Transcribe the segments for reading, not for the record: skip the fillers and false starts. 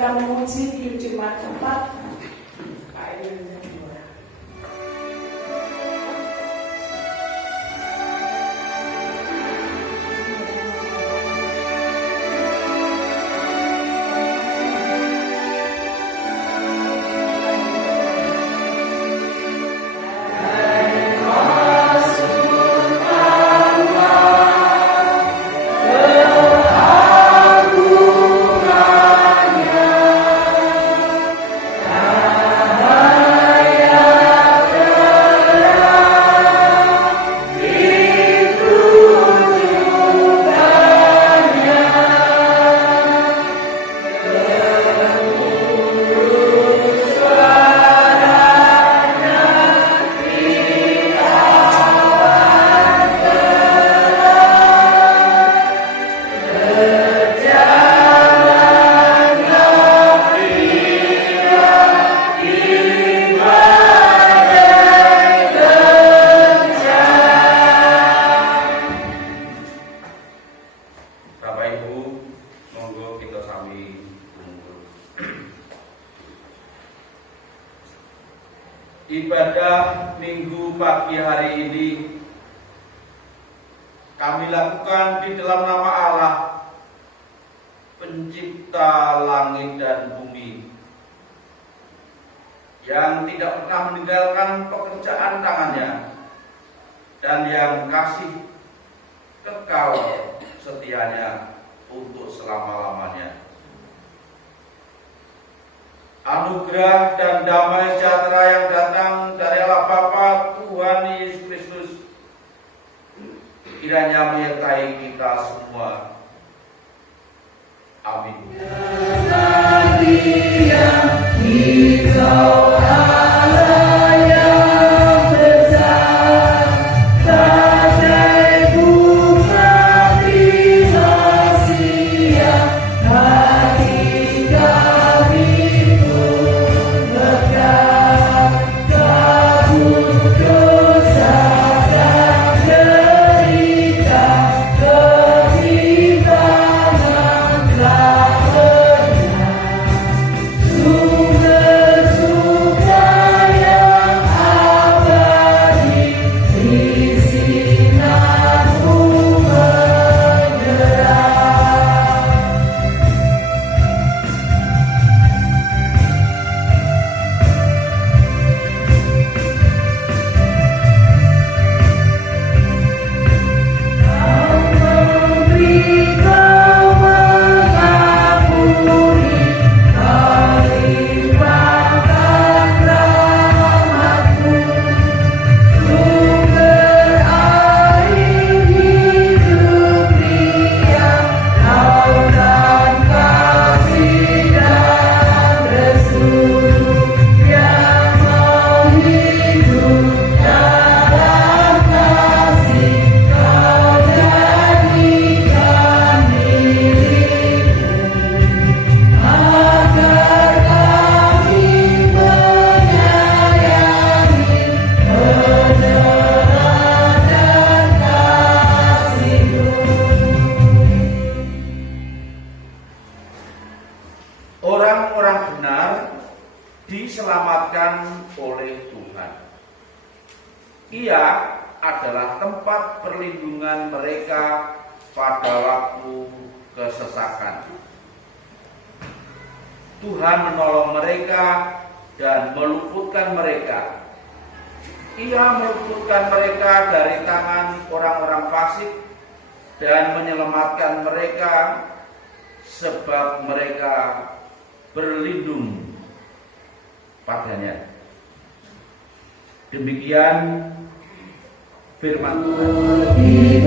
kita memuji di Jumat keempat. Ibadah Minggu pagi hari ini kami lakukan di dalam nama Allah, Pencipta langit dan bumi, yang tidak pernah meninggalkan pekerjaan tangannya dan yang kasih kekal setianya untuk selama-lamanya. Anugerah dan damai sejahtera yang datang dari Allah Bapa Tuhan Yesus Kristus kiranya menyertai kita semua. Amin. Orang-orang benar diselamatkan oleh Tuhan. Ia adalah tempat perlindungan mereka pada waktu kesesakan. Tuhan menolong mereka dan meluputkan mereka. Ia meluputkan mereka dari tangan orang-orang fasik dan menyelamatkan mereka sebab mereka berlindung padanya. Demikian firman Tuhan. Aku ingin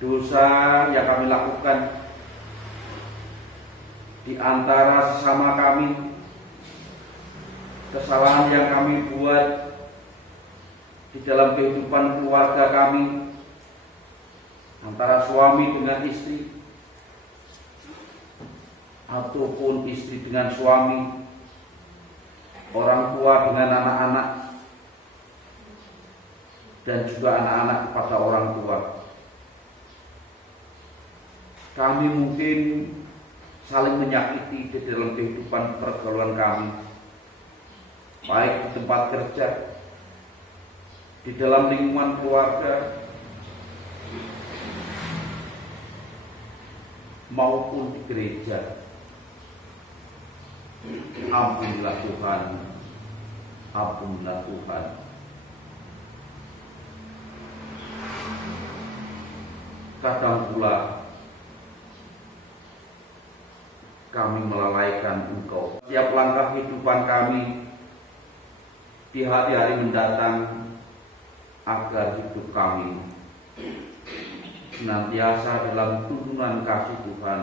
dosa yang kami lakukan di antara sesama kami, kesalahan yang kami buat di dalam kehidupan keluarga kami, antara suami dengan istri, ataupun istri dengan suami, orang tua dengan anak-anak, dan juga anak-anak kepada orang tua. Kami mungkin saling menyakiti di dalam kehidupan pergaulan kami, baik di tempat kerja, di dalam lingkungan keluarga, maupun di gereja. Ampunilah Tuhan, ampunilah Tuhan. Kadang pula kami melalaikan Engkau. Setiap langkah kehidupan kami di hari-hari mendatang, agar hidup kami senantiasa dalam tuntunan kasih Tuhan,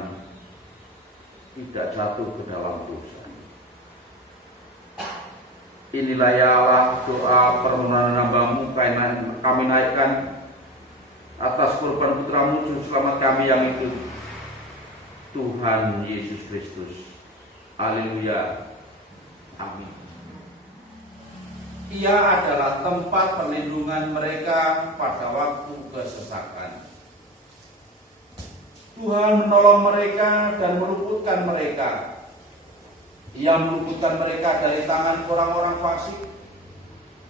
tidak jatuh ke dalam dosa. Inilah ya Allah doa permohonan hamba-Mu kami naikkan atas korban putra-Mu Juru Selamat kami yang hidup, Tuhan Yesus Kristus. Haleluya. Amin. Ia adalah tempat perlindungan mereka pada waktu kesesakan. Tuhan menolong mereka dan meluputkan mereka. Ia meluputkan mereka dari tangan orang-orang fasik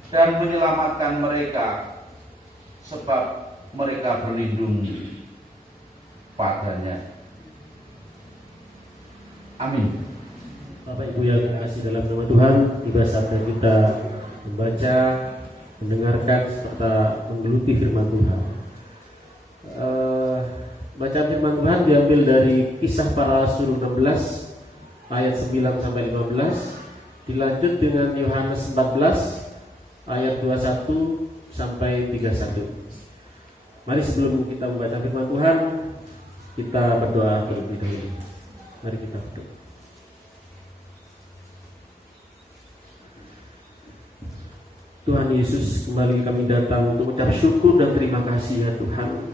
dan menyelamatkan mereka, sebab mereka berlindung padanya. Amin. Bapak Ibu yang dikasihi dalam nama Tuhan, tiba saatnya kita membaca, mendengarkan serta menggeluti firman Tuhan. Bacaan firman Tuhan diambil dari Kisah Para Rasul 16 ayat 9 sampai 15, dilanjut dengan Yohanes 14 ayat 21 sampai 31. Mari sebelum kita membaca firman Tuhan, kita berdoa terlebih dahulu. Mari kita berdoa. Tuhan Yesus, kembali kami datang untuk mengucap syukur dan terima kasih ya Tuhan.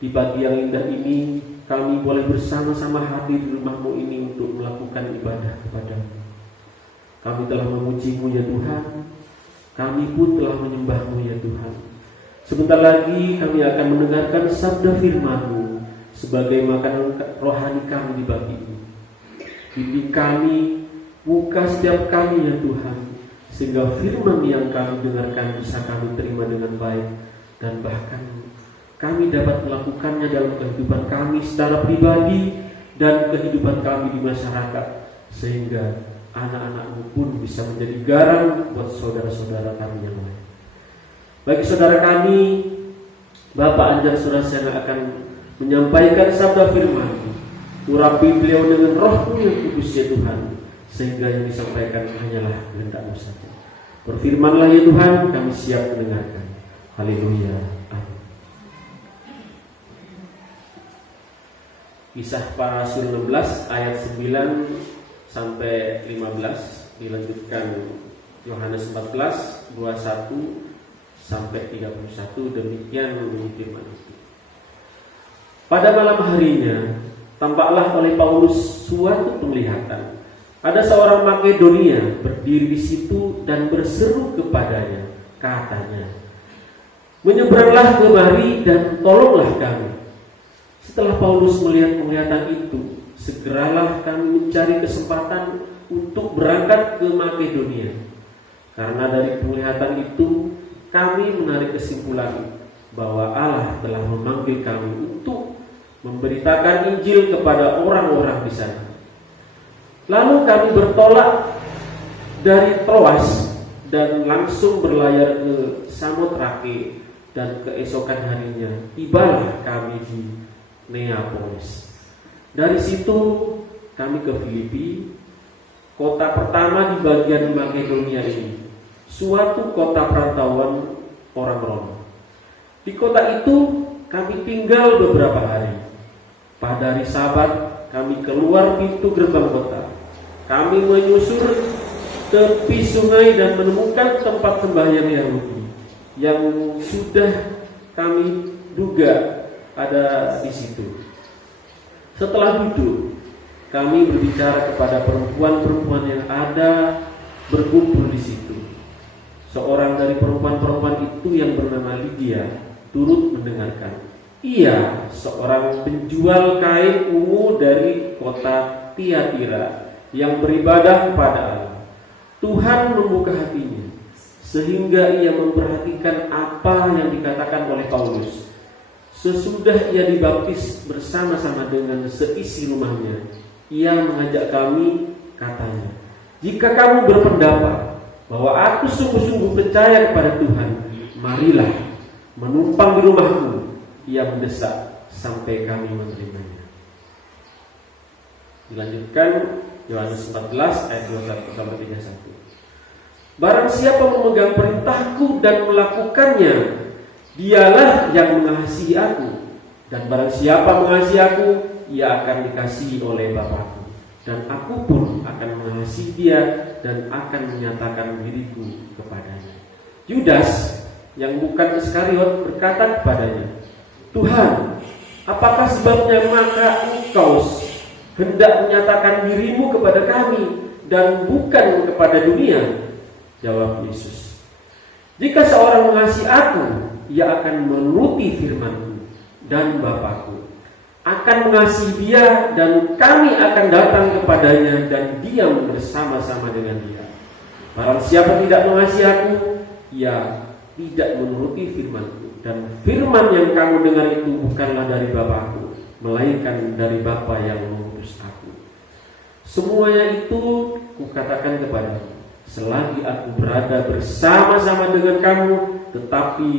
Di pagi yang indah ini, kami boleh bersama-sama hadir di rumah-Mu ini untuk melakukan ibadah kepada-Mu. Kami telah memuji-Mu ya Tuhan, kami pun telah menyembah-Mu ya Tuhan. Sebentar lagi kami akan mendengarkan sabda firman-Mu sebagai makanan rohani kami di pagi ini. Bimbing kami, buka setiap kami ya Tuhan, sehingga firman yang kami dengarkan bisa kami terima dengan baik, dan bahkan kami dapat melakukannya dalam kehidupan kami secara pribadi dan kehidupan kami di masyarakat, sehingga anak-anak-Mu pun bisa menjadi garam buat saudara-saudara kami yang lain. Bagi saudara kami, Bapak Anjar Surasena akan menyampaikan sabda firman-Mu. Urapi beliau dengan Roh-Mu yang kudus ya Tuhan, sehingga yang disampaikan hanyalah kehendak-Mu saja. Berfirmanlah ya Tuhan, kami siap mendengarkan. Haleluya. Amin. Kisah Para Rasul 16 ayat 9 sampai 15, dilanjutkan Yohanes 14 21 sampai 31, demikian bunyi firman itu. Pada malam harinya, tampaklah oleh Paulus suatu penglihatan. Ada seorang Makedonia berdiri di situ dan berseru kepadanya, katanya, "Menyeberanglah kemari dan tolonglah kami." Setelah Paulus melihat penglihatan itu, segeralah kami mencari kesempatan untuk berangkat ke Makedonia. Karena dari penglihatan itu, kami menarik kesimpulan bahwa Allah telah memanggil kami untuk memberitakan Injil kepada orang-orang di sana. Lalu kami bertolak dari Troas dan langsung berlayar ke Samotrake, dan keesokan harinya tibalah kami di Neapolis. Dari situ kami ke Filipi, kota pertama di bagian Makedonia ini, suatu kota perantauan orang Roma. Di kota itu kami tinggal beberapa hari. Pada hari Sabat kami keluar pintu gerbang kota. Kami menyusur tepi sungai dan menemukan tempat sembahyang Yahudi yang sudah kami duga ada di situ. Setelah duduk, kami berbicara kepada perempuan-perempuan yang ada berkumpul di situ. Seorang dari perempuan-perempuan itu yang bernama Lydia turut mendengarkan. Ia seorang penjual kain ungu dari kota Tiatira yang beribadah kepada Allah. Tuhan membuka hatinya sehingga ia memperhatikan apa yang dikatakan oleh Paulus. Sesudah ia dibaptis bersama-sama dengan seisi rumahnya, ia mengajak kami, katanya, "Jika kamu berpendapat bahwa aku sungguh-sungguh percaya kepada Tuhan, marilah menumpang di rumahku." Ia mendesak sampai kami menerimanya. Dilanjutkan Yohanes 14 ayat 21-31. Barang siapa memegang perintahku dan melakukannya, dialah yang mengasihi aku. Dan barang siapa mengasihi aku, ia akan dikasihi oleh Bapa-Ku. Dan aku pun akan mengasihi dia dan akan menyatakan diriku kepadanya. Yudas yang bukan Iskariot berkata kepadanya, "Tuhan, apakah sebabnya maka engkau hendak menyatakan dirimu kepada kami dan bukan kepada dunia?" Jawab Yesus, "Jika seorang mengasihi aku, ia akan menuruti firman-Ku, dan Bapa-Ku akan mengasihi dia, dan kami akan datang kepadanya dan diam bersama-sama dengan dia. Barang siapa tidak mengasihi aku, ia tidak menuruti firman-Ku, dan firman yang kamu dengar itu bukanlah dari Bapa-Ku, melainkan dari Bapa yang mengutus aku. Semuanya itu kukatakan kepadamu selagi aku berada bersama-sama dengan kamu, tetapi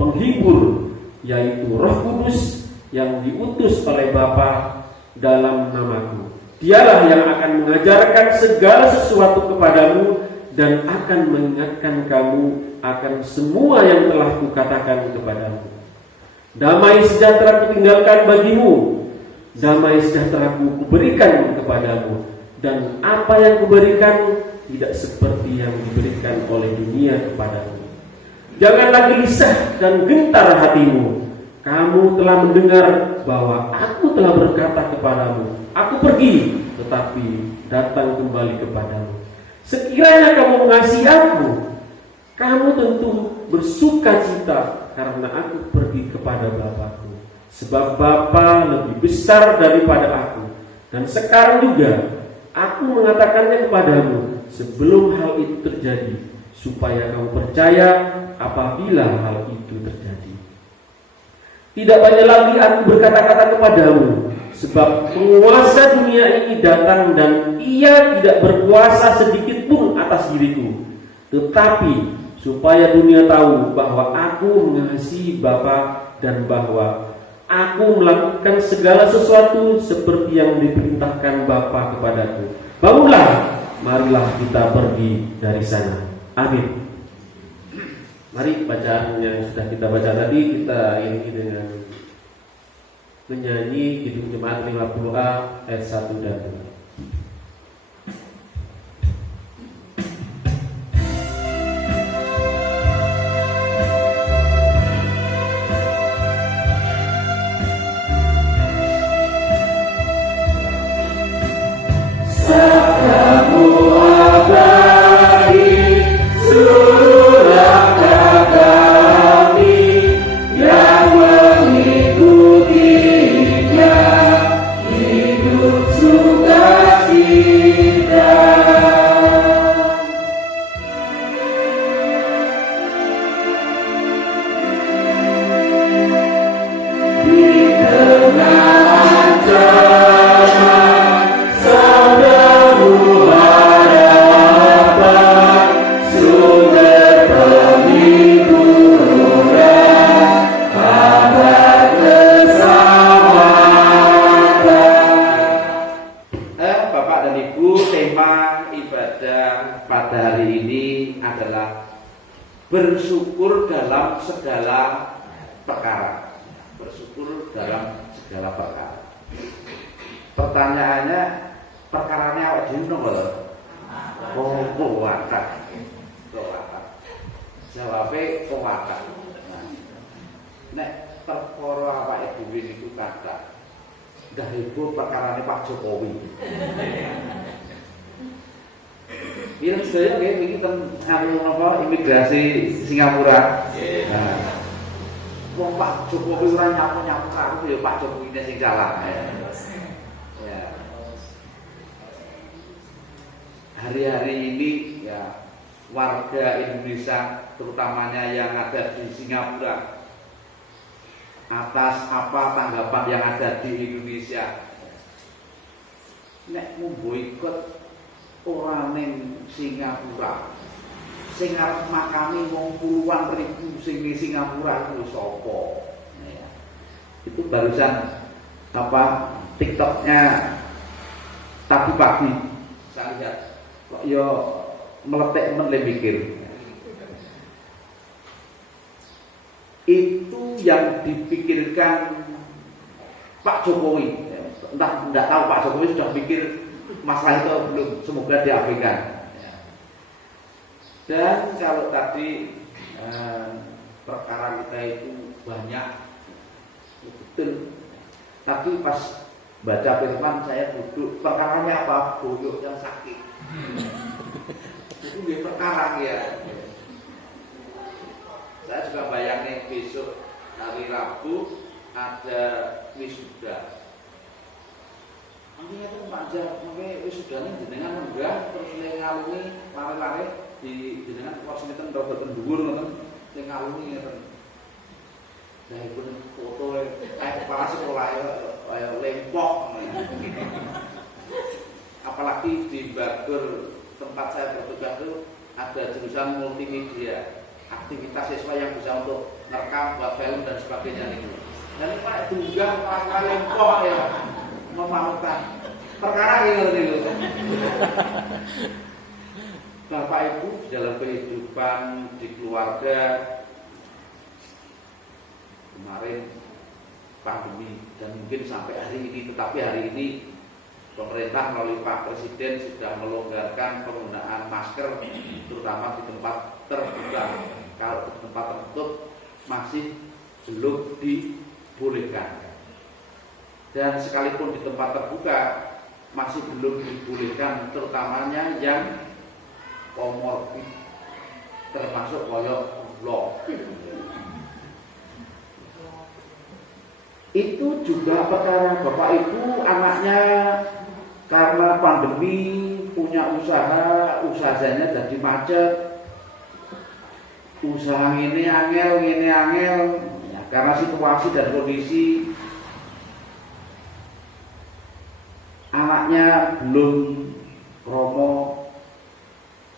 penghibur, yaitu Roh Kudus yang diutus oleh Bapa dalam namaku, dialah yang akan mengajarkan segala sesuatu kepadamu dan akan mengingatkan kamu akan semua yang telah kukatakan kepadamu. Damai sejahtera kutinggalkan bagimu, damai sejahtera kuberikan kepadamu, dan apa yang kuberikan tidak seperti yang diberikan oleh dunia kepadamu. Janganlah gelisah dan gentar hatimu. Kamu telah mendengar bahwa aku telah berkata kepadamu, aku pergi, tetapi datang kembali kepadamu. Sekiranya kamu mengasihi aku, kamu tentu bersuka cita karena aku pergi kepada Bapa-Ku. Sebab Bapa lebih besar daripada aku. Dan sekarang juga aku mengatakannya kepadamu sebelum hal itu terjadi, supaya kamu percaya apabila hal itu terjadi. Tidak banyak lagi aku berkata-kata kepadamu, sebab penguasa dunia ini datang dan ia tidak berkuasa sedikit pun atas diriku. Tetapi supaya dunia tahu bahwa aku mengasihi Bapa dan bahwa aku melakukan segala sesuatu seperti yang diperintahkan Bapa kepadaku. Bangunlah, marilah kita pergi dari sana. Amin. Mari bacaan yang sudah kita baca tadi kita ini dengan menyanyi Kidung Jemaat 50A ayat 1 dan 2. Bersyukur dalam segala perkara. bersyukur dalam segala perkara. Pertanyaannya, perkaranya awak dhewe napa lho? Oh, kuwatan. Jawabe kuwatan. Nek perkara awake dhewe niku kata dah ibu perkarane Pak Jokowi. Bilang saya kayak begini apa imigrasi Singapura. Nah, wong Pak Jokowi ora nyapu aku ya Pak Jokowi sing salah. Ya. Hari-hari ini ya warga Indonesia terutamanya yang ada di Singapura atas apa tanggapan yang ada di Indonesia. Nek memboikot orang ning Singapura sing arep makani wong puluhan ribu sing di Singapura itu sapa ya. Itu barusan apa TikToknya tadi pagi saya lihat kok yo meletek men mikir itu yang dipikirkan Pak Jokowi. Entah tidak tahu Pak Jokowi sudah pikir masalah itu belum, semoga diabaikan. Dan kalau tadi perkara kita itu banyak, betul. Tapi pas baca firman saya duduk, perkaranya apa? Boyok yang sakit. Itu dia perkara ya. Saya juga bayangin besok hari Rabu ada wisuda. Ini itu panjang, makanya wisudanya jenengan menggah terus ngalungi lari-lari di jenengan kosmetik rada kendhuwur ngoten sing ngalungi ngoten. Lah pun foto kayak kepala sekolah ya lempok. Apalagi di Bagor tempat saya bertugas itu ada jurusan multimedia, aktivitas siswa yang bisa untuk merekam, buat film dan sebagainya itu. Dan ini Pak Dunggah Pak lempok ya. Memalukan perkara ini Bapak Ibu dalam kehidupan di keluarga kemarin pandemi dan mungkin sampai hari ini, tetapi hari ini pemerintah melalui Pak Presiden sudah melonggarkan penggunaan masker terutama di tempat terbuka. Kalau di tempat tertutup masih belum dibolehkan. Dan sekalipun di tempat terbuka masih belum dibolehkan, terutamanya yang komorbid termasuk koyok gula. Itu juga perkara Bapak Ibu anaknya karena pandemi punya usahanya jadi macet. Usaha ini angel ya, karena situasi dan kondisi anaknya belum romo,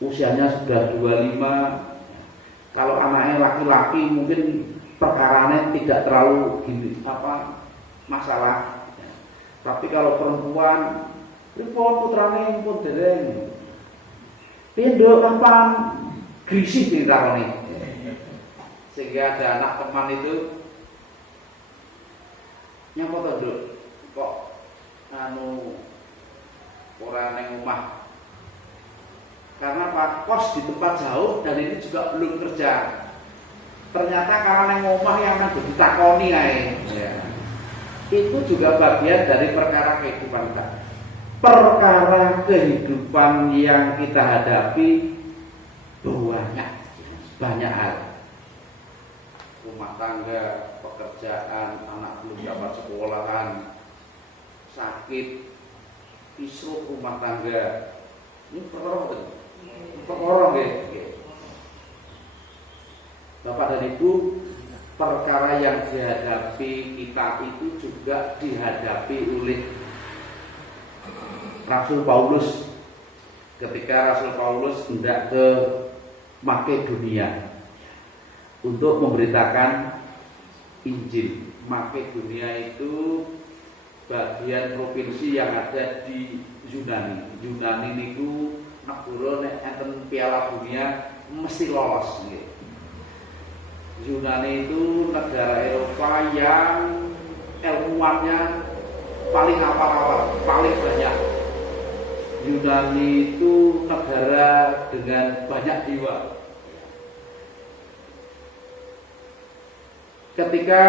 usianya sudah 25. Kalau anaknya laki-laki mungkin perkaranya tidak terlalu masalah. Tapi kalau perempuan, putrane pun dereng. Pindho kapan grisih ditakoni. Sehingga ada anak teman itu nyapa to, Nduk? Kok orang yang rumah karena Pak kos di tempat jauh dan ini juga belum kerja. Ternyata karena yang rumah yang akan ditakoni ya. Itu juga bagian dari perkara kehidupan kita. Perkara kehidupan yang kita hadapi banyak hal. Rumah tangga, pekerjaan, anak belum dapat sekolahan, sakit, kisruh rumah tangga. Ini perkara nggih. Bapak dan Ibu, perkara yang dihadapi kita itu juga dihadapi oleh Rasul Paulus ketika Rasul Paulus hendak ke Makedonia untuk memberitakan Injil. Makedonia itu bagian provinsi yang ada di Yunani. Yunani niku negara nek enten Piala Dunia mesti lolos nggih. Yunani itu negara Eropa siapa yang ilmuannya paling awal-awal, paling banyak. Yunani itu negara dengan banyak jiwa. Ketika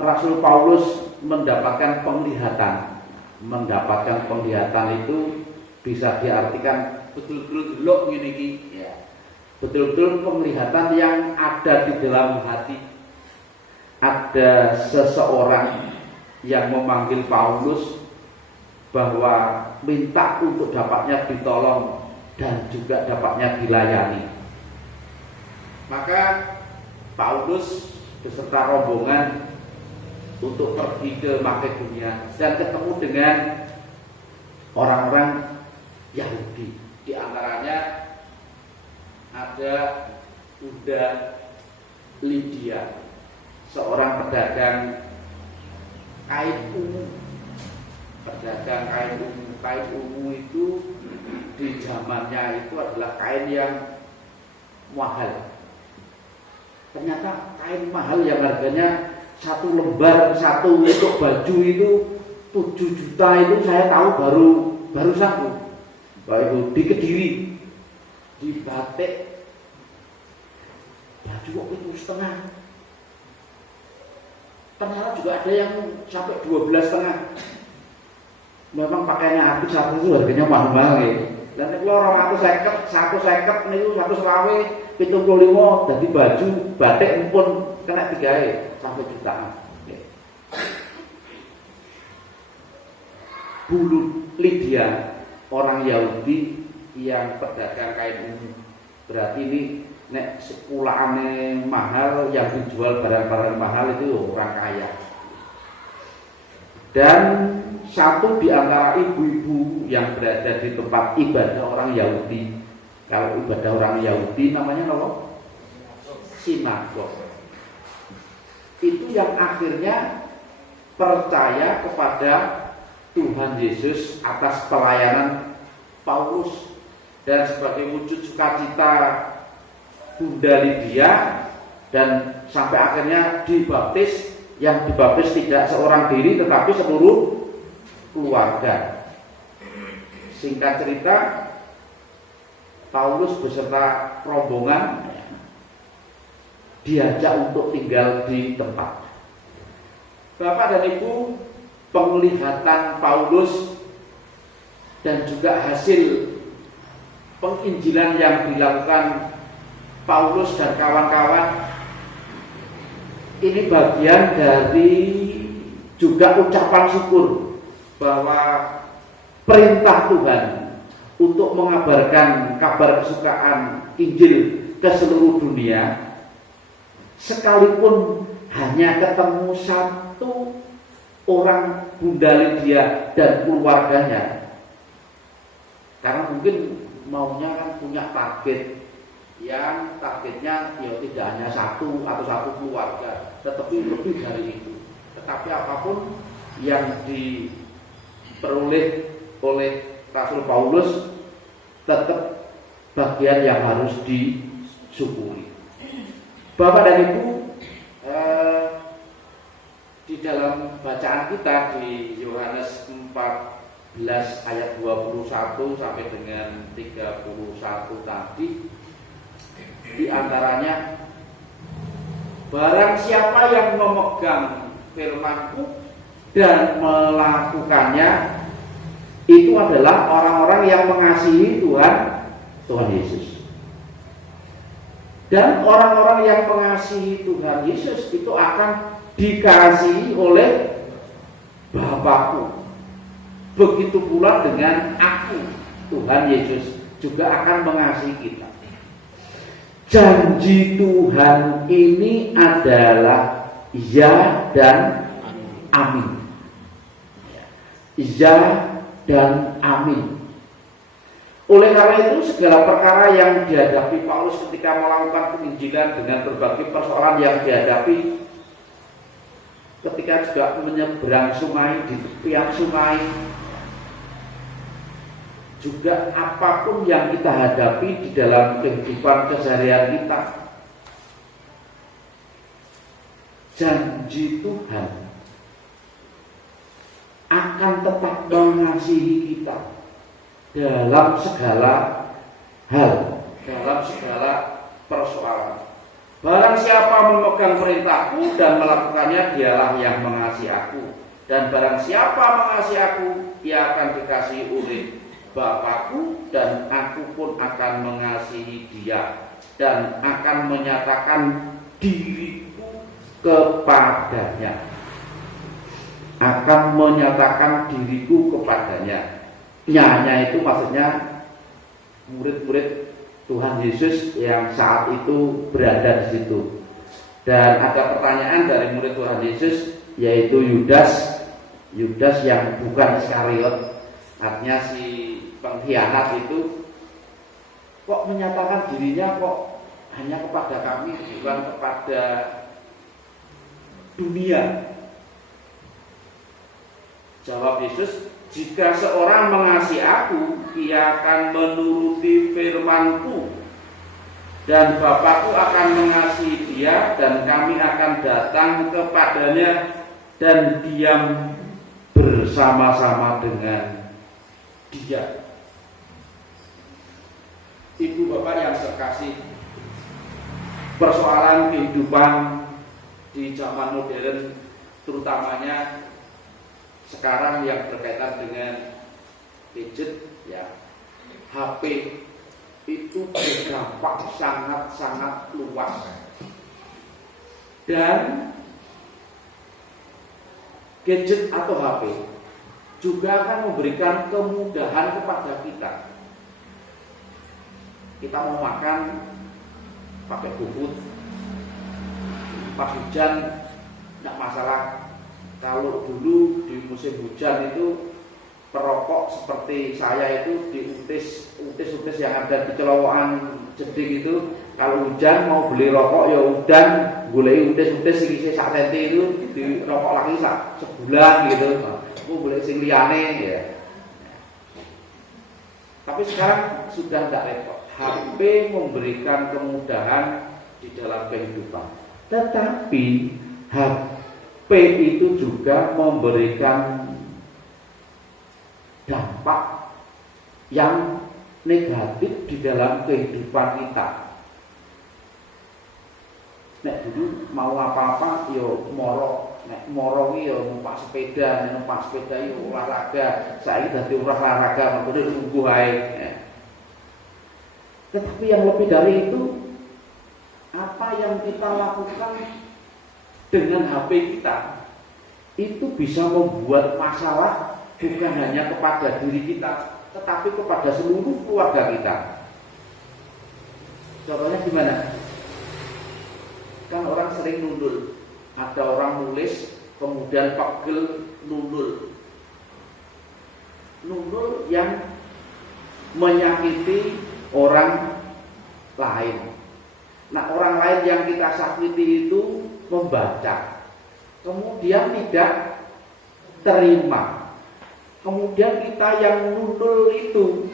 Rasul Paulus mendapatkan penglihatan itu bisa diartikan betul-betul delok ngene iki, ya. Betul-betul penglihatan yang ada di dalam hati. Ada seseorang yang memanggil Paulus bahwa minta untuk dapatnya ditolong dan juga dapatnya dilayani. Maka Paulus beserta rombongan untuk pergi ke Makedonia dan ketemu dengan orang-orang Yahudi. Di antaranya ada Bunda Lydia, seorang pedagang kain ungu. Kain ungu itu di zamannya itu adalah kain yang mahal. Ternyata kain mahal yang harganya satu lembar, satu untuk baju itu 7 juta itu saya tahu baru satu. Baru di Kediri, di batik baju kok itu setengah. Ternyata juga ada yang sampai 12,5. Memang pakaiannya habis satu itu harganya mahal ya. Dan kalau orang satu seket itu 120, 75 jadi baju batik pun kena 3 sampai jutaan. Bulu Lydia, orang Yahudi yang pedagang kain ungu. Berarti ini nek sekulaane mahal, yang dijual barang-barang mahal itu orang kaya. Dan satu di antara ibu-ibu yang berada di tempat ibadah orang Yahudi. Kalau ibadah orang Yahudi namanya apa? Sinagog. Itu yang akhirnya percaya kepada Tuhan Yesus atas pelayanan Paulus, dan sebagai wujud sukacita Bunda Lydia, dan sampai akhirnya dibaptis. Yang dibaptis tidak seorang diri tetapi seluruh keluarga. Singkat cerita, Paulus beserta rombongan diajak untuk tinggal di tempat. Bapak dan Ibu, penglihatan Paulus dan juga hasil penginjilan yang dilakukan Paulus dan kawan-kawan ini bagian dari juga ucapan syukur bahwa perintah Tuhan untuk mengabarkan kabar kesukaan Injil ke seluruh dunia, sekalipun hanya ketemu satu orang Bunda Lydia dan keluarganya, karena mungkin maunya kan punya target yang targetnya ya tidak hanya satu atau satu keluarga, tetapi lebih dari itu. Tetapi apapun yang diperoleh oleh Rasul Paulus tetap bagian yang harus disyukuri. Bapak dan Ibu, di dalam bacaan kita di Yohanes 14 ayat 21 sampai dengan 31 tadi, di antaranya, barang siapa yang memegang firman-Ku dan melakukannya, itu adalah orang-orang yang mengasihi Tuhan Yesus. Dan orang-orang yang mengasihi Tuhan Yesus itu akan dikasihi oleh Bapakku. Begitu pula dengan aku, Tuhan Yesus juga akan mengasihi kita. Janji Tuhan ini adalah ya dan amin. Ya dan amin. Oleh karena itu, segala perkara yang dihadapi Paulus ketika melakukan penginjilan dengan berbagai persoalan yang dihadapi, ketika juga menyeberang sungai, di tepian sungai, juga apapun yang kita hadapi di dalam kehidupan keseharian kita, janji Tuhan akan tetap mengasihi kita dalam segala hal, dalam segala persoalan. Barang siapa memegang perintahku dan melakukannya, dialah yang mengasihi aku. Dan barang siapa mengasihi aku, ia akan dikasihi oleh Bapakku, dan aku pun akan mengasihi dia dan akan menyatakan diriku kepadanya. Akan menyatakan diriku kepadanya. Nyanya itu maksudnya murid-murid Tuhan Yesus yang saat itu berada di situ. Dan ada pertanyaan dari murid Tuhan Yesus, yaitu Yudas yang bukan Iskariot, artinya si pengkhianat itu, kok menyatakan dirinya kok hanya kepada kami, bukan kepada dunia. Jawab Yesus, jika seorang mengasihi aku, ia akan menuruti firman-Ku, dan Bapakku akan mengasihi dia, dan kami akan datang kepadanya dan diam bersama-sama dengan dia. Ibu bapak yang terkasih, persoalan kehidupan di zaman modern, terutamanya sekarang yang berkaitan dengan gadget, ya, HP itu berdampak sangat-sangat luas. Dan gadget atau HP juga akan memberikan kemudahan kepada kita. Kita mau makan pakai GoFood, pas hujan tidak masalah. Kalau dulu di musim hujan itu perokok seperti saya itu diutis yang ada di Celowokan Jeding itu, kalau hujan mau beli rokok ya udan boleh utis sing sak senti itu di rokok lagi sebulan gitu. Aku boleh sing liyane ya. Tapi sekarang sudah tidak repot. HP memberikan kemudahan di dalam kehidupan. Tetapi HP itu juga memberikan dampak yang negatif di dalam kehidupan kita. Nek dulu mau apa-apa yo moro, nek moro ki yo numpak sepeda yo olahraga. Saiki dadi olahraga mergo nunggu ae. Tetapi yang lebih dari itu, apa yang kita lakukan dengan HP kita itu bisa membuat masalah bukan hanya kepada diri kita, tetapi kepada seluruh keluarga kita. Contohnya gimana? Kan orang sering nundul, ada orang nulis kemudian pegel nundul yang menyakiti orang lain. Nah, orang lain yang kita sakiti itu membaca, kemudian tidak terima, kemudian kita yang nundul itu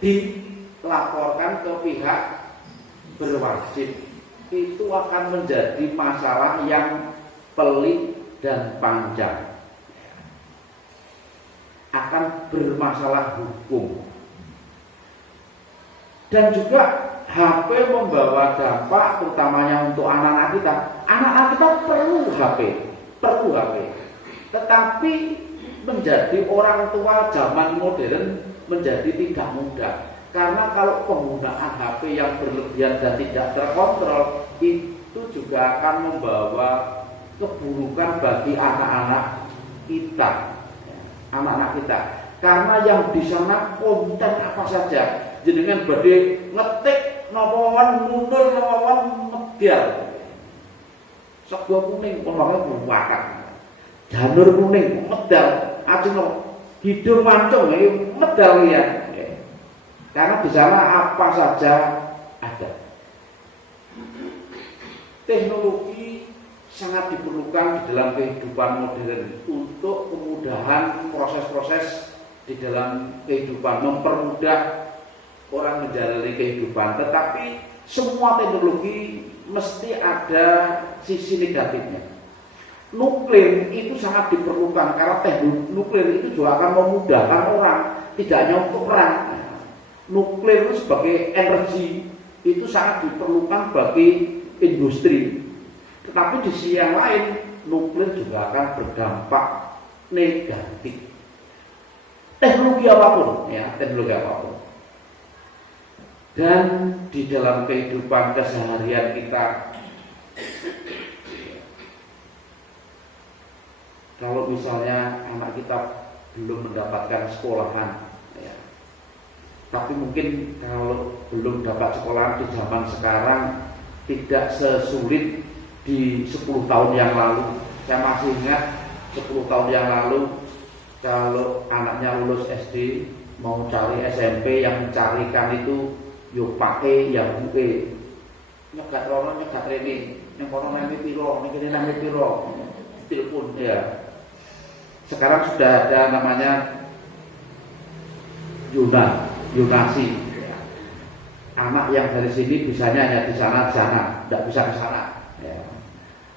dilaporkan ke pihak berwajib. Itu akan menjadi masalah yang pelik dan panjang, akan bermasalah hukum. Dan juga HP membawa dampak terutamanya untuk anak-anak kita. Anak-anak kita perlu HP. Tetapi menjadi orang tua zaman modern menjadi tidak mudah. Karena kalau penggunaan HP yang berlebihan dan tidak terkontrol, itu juga akan membawa keburukan bagi anak-anak kita. Karena yang di sana konten apa saja. Jenengan badhe ngetik nawawan nundul nawawan medal. Sego kuning pemake buwakan. Janur kuning medal, ajeng hidung mancung iki medal ya. Karena di sana apa saja ada. Teknologi sangat diperlukan di dalam kehidupan modern untuk kemudahan proses-proses di dalam kehidupan, mempermudah orang menjalani kehidupan. Tetapi semua teknologi mesti ada sisi negatifnya. nuklir itu sangat diperlukan karena teknologi nuklir itu juga akan memudahkan orang, tidak hanya untuk perang. Nuklir itu sebagai energi itu sangat diperlukan bagi industri. Tetapi di sisi yang lain, nuklir juga akan berdampak negatif. Teknologi apapun, ya, teknologi apapun. Dan di dalam kehidupan keseharian kita, kalau misalnya anak kita belum mendapatkan sekolahan, ya, tapi mungkin kalau belum dapat sekolahan di zaman sekarang tidak sesulit di 10 tahun yang lalu. Saya masih ingat 10 tahun yang lalu kalau anaknya lulus SD mau cari SMP yang mencarikan itu yuk pakai yang buke nyegat rono nyegat rene yang kono nami piro mikire nami piro telepon ya. Sekarang sudah ada namanya Yunasi. Anak yang dari sini bisanya hanya di sana, tidak bisa ke sana. Ya.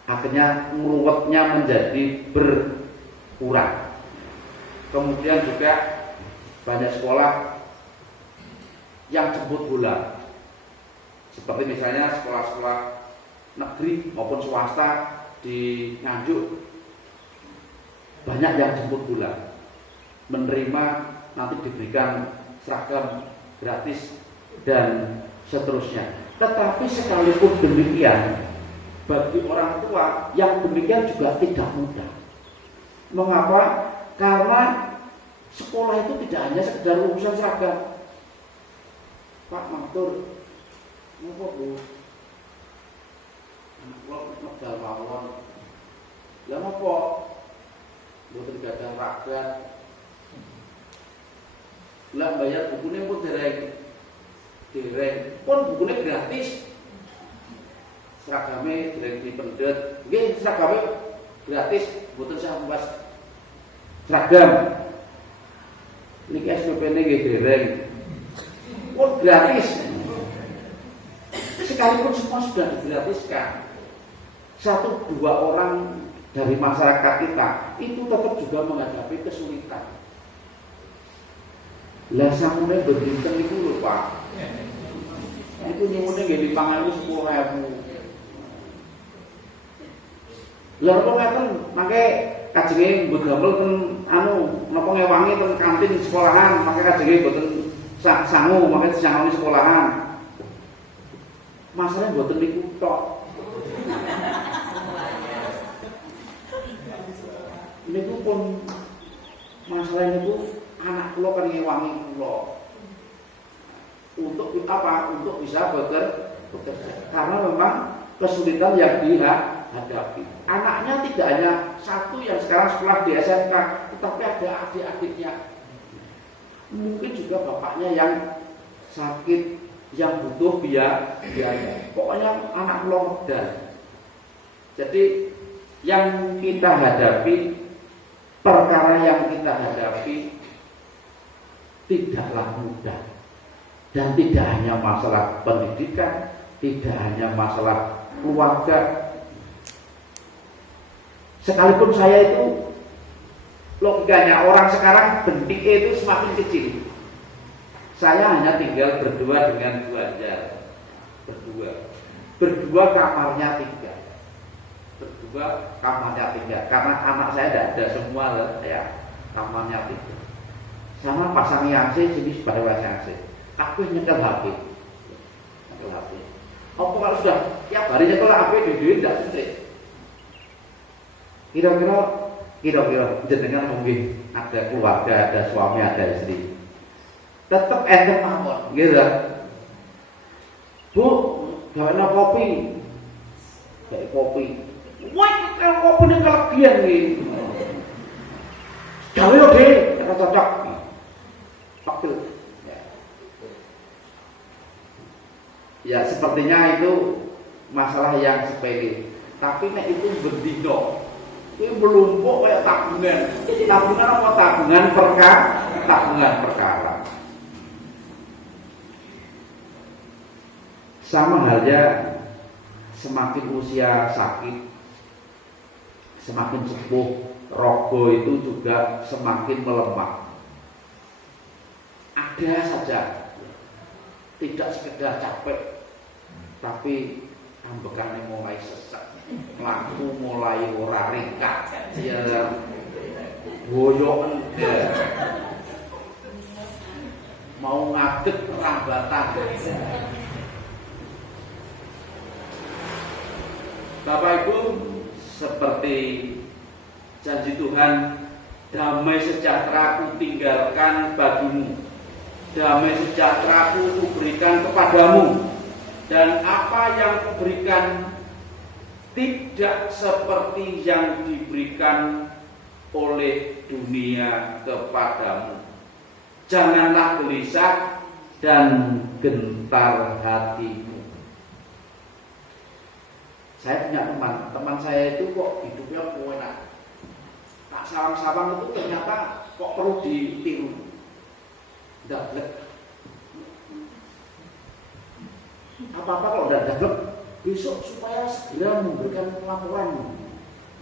Akhirnya meruwetnya menjadi berkurang. Kemudian juga banyak sekolah yang jemput bola, seperti misalnya sekolah-sekolah negeri maupun swasta di Nganjuk, banyak yang jemput bola, menerima nanti diberikan seragam gratis dan seterusnya. Tetapi sekalipun demikian, bagi orang tua yang demikian juga tidak mudah. Mengapa? Karena sekolah itu tidak hanya sekedar urusan seragam. Pak Matur, ngopo Bu? Anak kula medal mawon. Lah ngopo? Mboten gadang ragat. Lah bayar bukune pun dereng. Pun bukune gratis. Seragame dereng dipendet. Nggih, seragame gratis, mboten saya puas. Seragam niki SPP-ne nggih dereng. Pun gratis. Sekalipun semua sudah digratiskan, 1-2 orang dari masyarakat kita itu tetap juga menghadapi kesulitan. Lah samune berdinten niku lho Pak. Itu nyuwune nggih dipangan 10.000. Lah kok ngaten mangke kajenge mbegamel ten napa ngewangi ten kantin sekolahan, mangke kajenge mboten sangu, mangke disangoni sekolahan. Masalahnya mboten niku tok. Niku pun masalah niku anak kula kan ngewangi kula. Untuk apa? Untuk bisa bekerja. Karena memang kesulitan yang dihadapi. Anaknya tidak hanya satu yang sekarang sekolah di SMK, tetapi ada adik-adiknya. Mungkin juga bapaknya yang sakit, yang butuh biaya. Pokoknya anak longgar. Jadi yang kita hadapi, perkara yang kita hadapi tidaklah mudah. Dan tidak hanya masalah pendidikan, tidak hanya masalah keluarga. Sekalipun saya itu logikanya orang sekarang bentiknya itu semakin kecil. Saya hanya tinggal berdua dengan Bu Anjar. Berdua kamarnya 3. Berdua kamarnya 3. Karena anak saya tidak ada semua lah, ya. Kamarnya 3. Sama pasang yang sini sebagai pasang yang aku nyetel HP. Apa kalau sudah tiap hari nyetel HP di tidak penting. Kira-kira jenengan mungkin ada keluarga, ada suami, ada istri. Tetap enten mawon, gitu. Bu, gawe kopi. Gawe kopi. Wah, kalau kopi ini kelebihan nih. Gawe oke, kata cocok. Pakil. Ya sepertinya itu masalah yang sepele. Tapi nek itu bendino, itu melumpuk kayak tabungan. Tabungan apa tabungan perkara. Sama halnya semakin usia sakit, semakin sepuh, rogo itu juga semakin melemah. Ada saja, tidak sekedar capek, tapi ambekannya mulai sesak, lampu mulai ora ringkat, ya goyokan, mau ngadeg rambatan. Bapak Ibu, seperti janji Tuhan, damai sejahtera ku tinggalkan bagimu, damai sejahtera ku berikan kepadamu, dan apa yang kuberikan tidak seperti yang diberikan oleh dunia kepadamu. Janganlah gelisah dan gentar hatimu. Saya punya teman saya itu kok hidupnya enak. Tak sawang-sawang itu ternyata kok perlu ditiru. Dablek. Apa-apa kalau udah dablek, besok supaya segera memberikan laporan.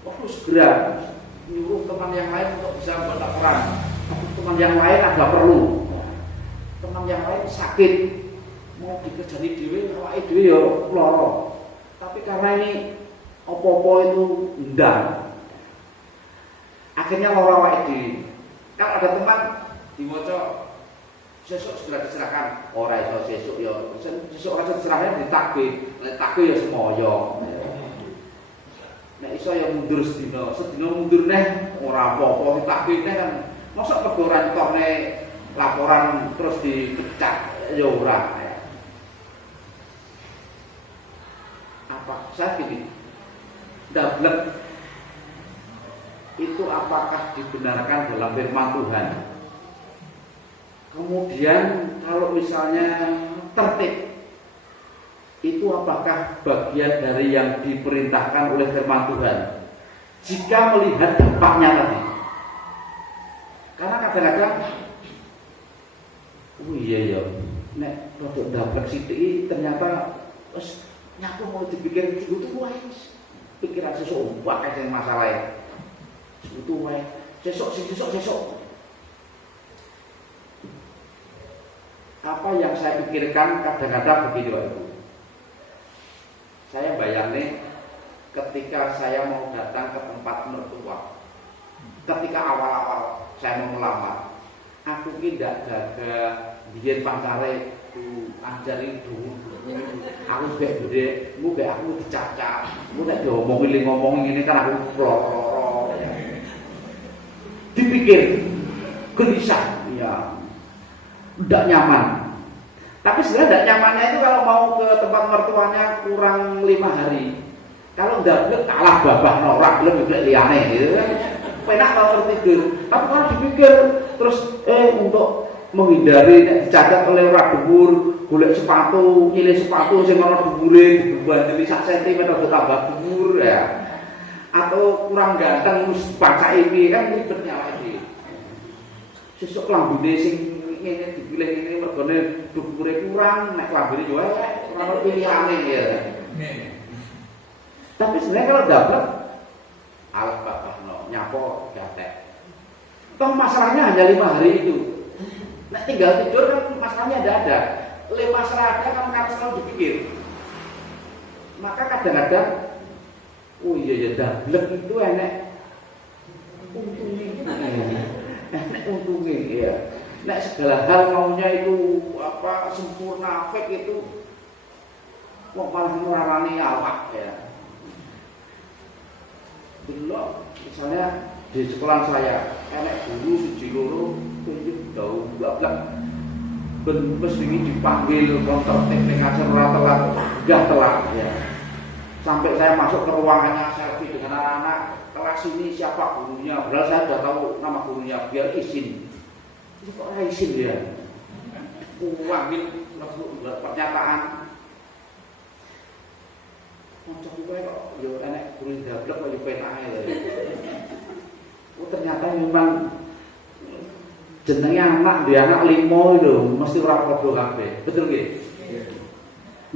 Waktu segera nyuruh teman yang lain untuk bisa membuat laporan. Tapi teman yang lain agak perlu. Teman yang lain sakit, mau dikerjani dhewe, awake dhewe ya lara. Tapi karena ini opo-opo itu ndang, akhirnya lara awake dhewe. Kalau ada teman diwaca sesuk segera diserahkan, ora iso sesuk ya, sesuk ora diserahkan ditagih, nek tagih ya semoyo. Nek iso ya mundur sedina mundur neh ora apa-apa ditagih neh kan. Mosok kegoran torne laporan terus dipecat ya ora. Apa saya gini, dablek itu apakah dibenarkan dalam firman Tuhan? Kemudian kalau misalnya tertib, itu apakah bagian dari yang diperintahkan oleh firman Tuhan? Jika melihat dampaknya tadi, karena kadang-kadang, oh iya ya, nek produk dablek sithik ternyata nyapu mau dipikir itu wae, pikiran sesuk wae sing masalah itu wae, sesuk. Apa yang saya pikirkan kadang-kadang begini Pak Ibu. Saya bayangin ketika saya mau datang ke tempat mertua, ketika awal-awal saya mau melamar, aku tidak jaga biyen pancare ajari dulu. Aku gede, aku dicacat, nek diomongin ini kan aku loro. Dipikir gelisah, ya. Tidak nyaman. Tapi sebenarnya tidak nyamannya itu kalau mau ke tempat mertuanya kurang 5 hari. Kalau dablek kalah babah norak belum juga liane gitu kan. Penak kalau tertidur. Tapi kalau dipikir terus untuk menghindari dicatat oleh orang dhuwur, golek sepatu, nyilih sepatu sing ana dhuwure dibandeli sak sentimeter tambah dhuwur ya. Atau kurang ganteng mesti baca ini kan ribetnya lagi. Sesuk lambune sing ngene dipilih ngene mergone dhuwure kurang, nek lambene yo elek, ora ono pilihane ya. Tapi sebenarnya kalau dablek alat babahno nyapo gatek. Toh masalahnya hanya 5 hari itu. Nek tinggal tidur kan masalahnya tidak ada. Masalah ada kan harus selalu dipikir. Maka kadang-kadang oh iya ya dablek itu enek untungnya. Enek untungnya ya. Nek segala hal maunya itu apa sempurna fake itu kok malah ngelarani awak ya. Dulu misalnya di sekolah saya enek guru siji loro tunjuk tau dablek ben wis wingi dipanggil konter teknik ajar ora telat, enggak telat ya. Sampai saya masuk ke ruangannya selfie dengan anak-anak, kelas ini siapa gurunya, padahal saya sudah tahu nama gurunya, biar izin. Itu kok izin ya? Panggil pernyataan. Macam gue kok, ya enak guru dablek kok penake lho. Oh ternyata memang jenenge anak dia anak 5 lho, mesti ora padha kabeh. Betul nggih?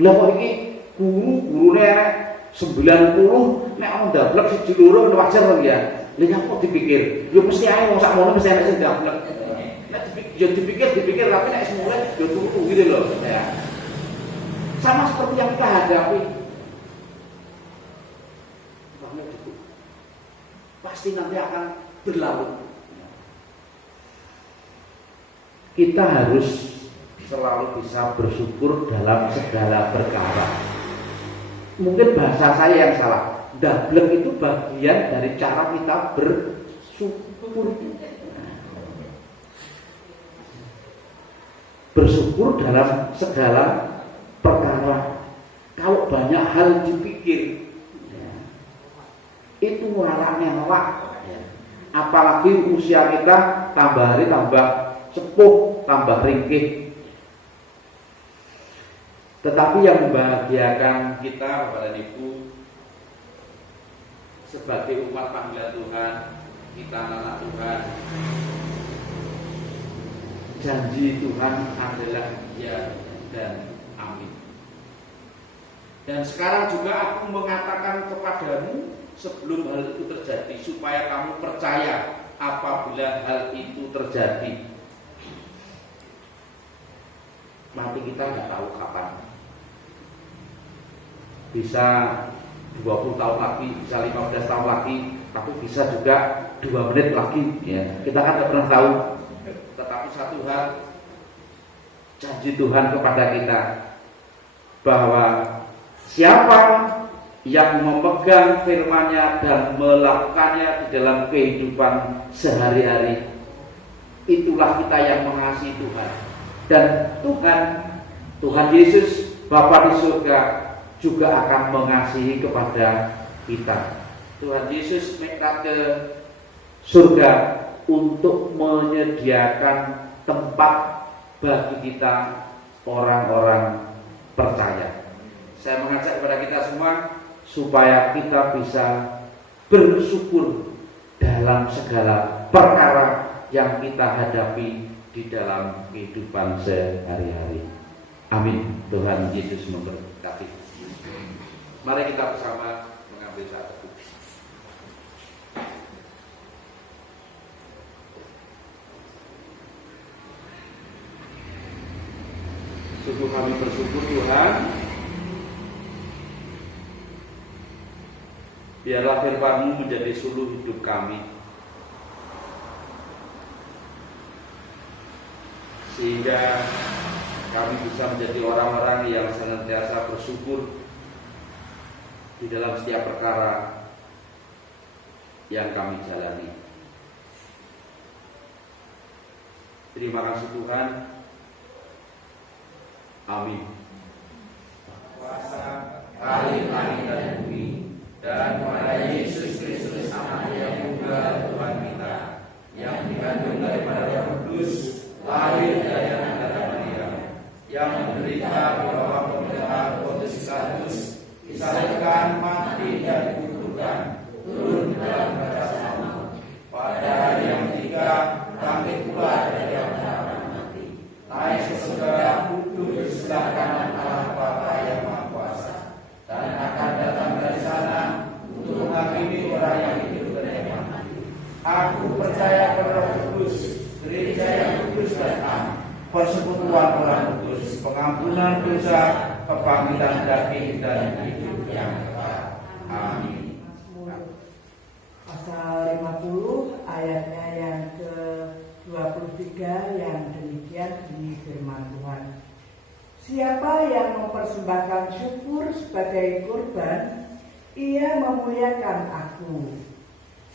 Lah kok iki gurune enek 90 nek orang dablek siji loro wajar kan ya. Lha kok dipikir, yo mesti ae wong sakmono mesti ana sing dablek. Nek dipikir tapi nek semula yo turu gitu loh ya. Sama seperti yang kita hadapi. Pasti nanti akan berlalu. Kita harus selalu bisa bersyukur dalam segala perkara. Mungkin bahasa saya yang salah. Dablek itu bagian dari cara kita bersyukur. Bersyukur dalam segala perkara. Kalau banyak hal dipikir, itu waraknya awak. Apalagi usia kita tambah hari tambah sepuh, tambah ringkih. Tetapi yang membahagiakan kita Bapak dan Ibu sebagai umat panggilan Tuhan, kita anak Tuhan, janji Tuhan adalah ya dan amin. Dan sekarang juga aku mengatakan kepadamu sebelum hal itu terjadi, supaya kamu percaya apabila hal itu terjadi. Mati kita nggak tahu kapan. Bisa 20 tahun lagi, bisa 15 tahun lagi, tapi bisa juga 2 menit lagi. Ya, kita kan nggak pernah tahu. Tetapi satu hal, janji Tuhan kepada kita bahwa siapa yang memegang firman-Nya dan melakukannya di dalam kehidupan sehari-hari, itulah kita yang mengasihi Tuhan. Dan Tuhan Yesus Bapa di surga juga akan mengasihi kepada kita. Tuhan Yesus naik ke surga untuk menyediakan tempat bagi kita orang-orang percaya. Saya mengajak kepada kita semua supaya kita bisa bersyukur dalam segala perkara yang kita hadapi di dalam kehidupan sehari-hari. Amin. Tuhan Yesus memberkati. Mari kita bersama mengambil saat teduh. Sungguh kami bersyukur Tuhan, biarlah firman-Mu menjadi suluh hidup kami, sehingga kami bisa menjadi orang-orang yang senantiasa bersyukur di dalam setiap perkara yang kami jalani. Terima kasih Tuhan. Amin. Kuasa langit dan bumi, dan kepada Yesus Kristus Anak yang tunggal Tuhan kita, yang dikandung daripada Roh Kudus, lahir dari anak darah Maria, yang menderita di bawah pemerintahan Pontius Pilatus, disalibkan, mati dan dikuburkan, turun ke dalam kerajaan maut. Pada hari yang ketiga, bangkit pula dari antara mati, naik ke surga, duduk di sebelah kanan Allah Bapa yang Maha Kuasa, dan akan datang dari sana untuk menghakimi orang yang hidup dan yang mati. Aku percaya pada Roh Kudus, gereja yang kudus dan am, persekutuan orang kudus, pengampunan dosa, kebangkitan daging dan hidup yang kekal. Amin. Pasal 50 ayatnya yang ke-23 yang demikian bunyi firman Tuhan. Siapa yang mempersembahkan syukur sebagai kurban, ia memuliakan aku.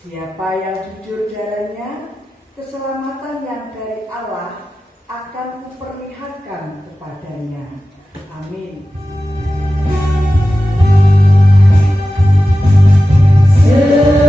Siapa yang jujur jalannya, keselamatan yang dari Allah akan kuperlihatkan kepadanya. Amin. Tuhan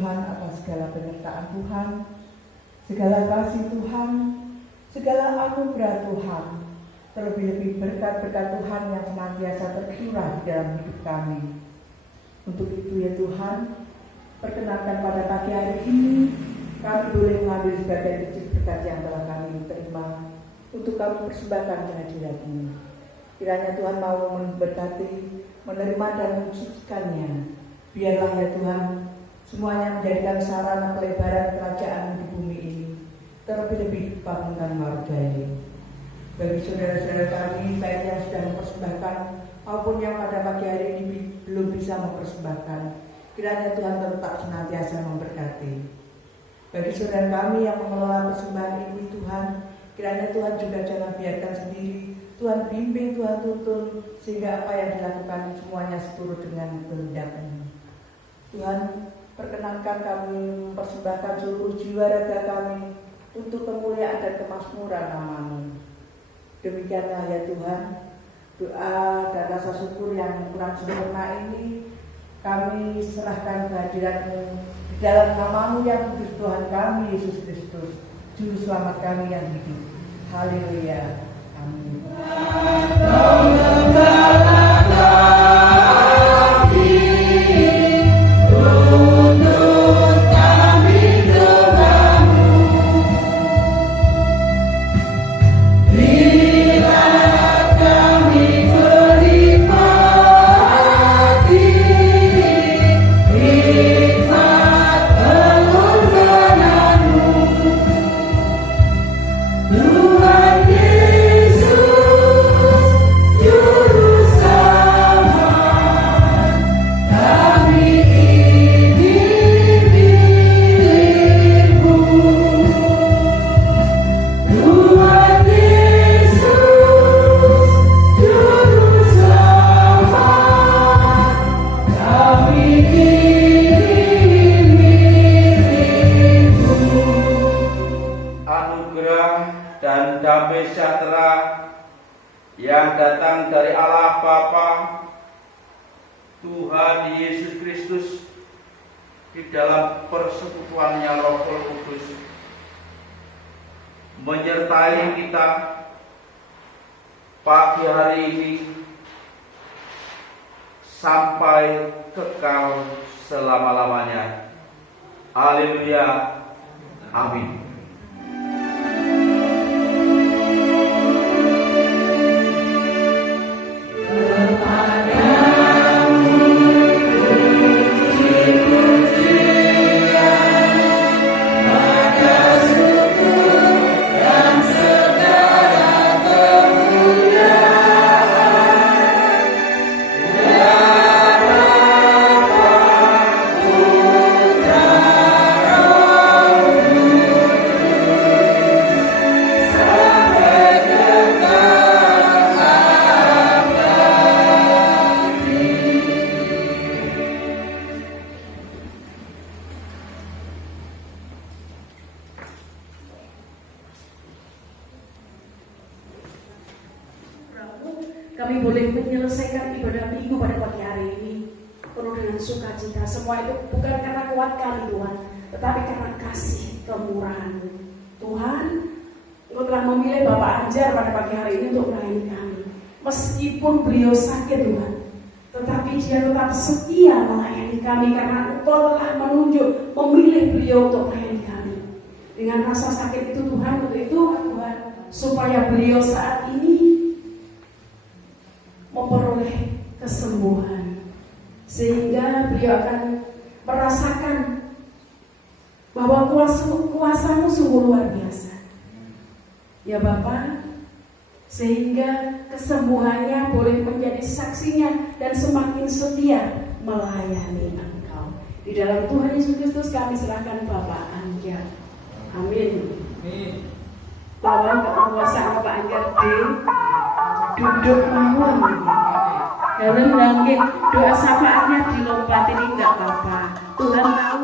Tuhan atas segala penyertaan Tuhan, segala kasih Tuhan, segala anugerah Tuhan, terlebih-lebih berkat-berkat Tuhan yang senantiasa tercurah di dalam hidup kami. Untuk itu ya Tuhan, perkenankan pada pagi hari ini kami boleh mengambil sebagai kecil berkat yang telah kami terima untuk kami persembahkan kehadiran ini. Kiranya Tuhan mau memberkati, menerima dan mensucikannya. Biarlah ya Tuhan, semuanya menjadikan sarana pelebaran kerajaan di bumi ini, terlebih-lebih bangunan warga ini. Bagi saudara-saudara kami, baik yang sudah mempersembahkan maupun yang pada pagi hari ini belum bisa mempersembahkan, kiranya Tuhan tetap senantiasa memberkati. Bagi saudara kami yang mengelola persembahan ini Tuhan, kiranya Tuhan juga jangan biarkan sendiri, Tuhan bimbing, Tuhan tuntun, sehingga apa yang dilakukan semuanya seturut dengan kehendak-Mu. Tuhan, perkenankan kami mempersembahkan seluruh jiwa raga kami untuk kemuliaan dan kemakmuran nama-Mu. Demikianlah ya Tuhan, doa dan rasa syukur yang kurang sempurna ini kami serahkan kehadiran-Mu di dalam nama-Mu yang kudus, Tuhan kami Yesus Kristus, Juru Selamat kami yang hidup. Haleluya. Amin. Dan damai sejahtera yang datang dari Allah Bapa, Tuhan Yesus Kristus, di dalam persekutuannya Roh Kudus, menyertai kita pagi hari ini sampai kekal selama-lamanya. Haleluya. Amin. Kami boleh menyelesaikan ibadah minggu pada pagi hari ini penuh dengan sukacita. Semua itu bukan karena kuat kami Tuhan, tetapi karena kasih kemurahan Tuhan. Engkau telah memilih Bapak Anjar pada pagi hari ini untuk melayani kami. Meskipun beliau sakit Tuhan, tetapi dia tetap setia melayani kami karena Engkau telah memilih beliau untuk melayani kami. Dengan rasa sakit itu Tuhan, untuk itu Tuhan, supaya beliau saat ini memperoleh kesembuhan, sehingga beliau akan merasakan bahwa kuasa-Mu sungguh luar biasa ya Bapa, sehingga kesembuhannya boleh menjadi saksinya dan semakin setia melayani Engkau. Di dalam Tuhan Yesus Kristus kami serahkan Bapak Anjar. Amin. Tolong kekuasaan Bapak Anjar duduk mawon. Dalam langit doa syafaatnya dilompatin enggak apa-apa. Tuhan tahu